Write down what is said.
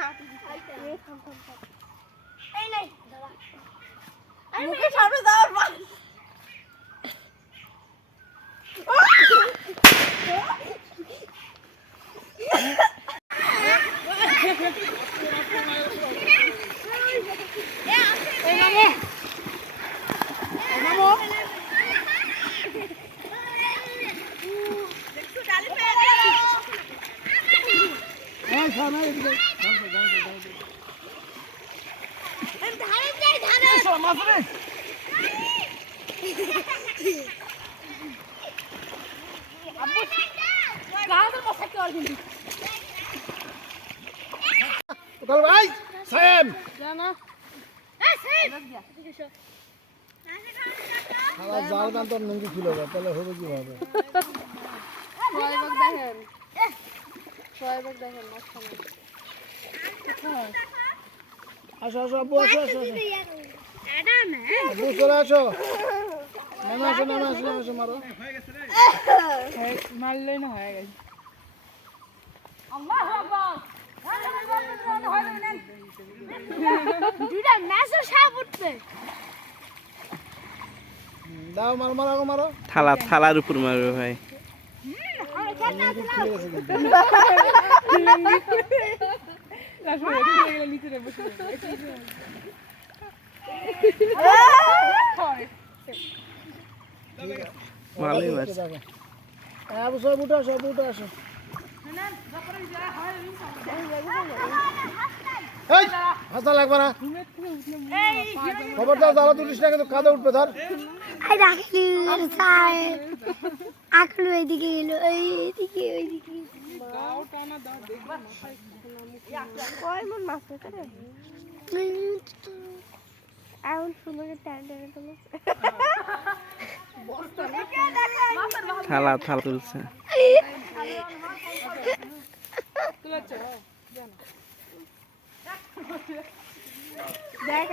না এই নাই মুখে সামনে যাওয়ার পর ভাই সাহেব জাল গান তো নঙ্গি ছিল তাহলে হবে কিভাবে আসো আসো আব্বু আসো আসো আব্বু চলে আসো নামে আসো নামে আসো নামে আসো মারো মারলেই না হয়ে গেছে দাও মারো মারো মারো থালার উপর মারবে ভাই ভালোই মারছে সব উঠে আসো উঠে আসো হাসা লাগবে না খবরদার জ্বালা তুলিস না কিন্তু কাঁধে উঠবে ধর আকলু এইদিকে গেল এইদিকে ওইদিকে এখন সুন্দর থালা তুলছে দেখ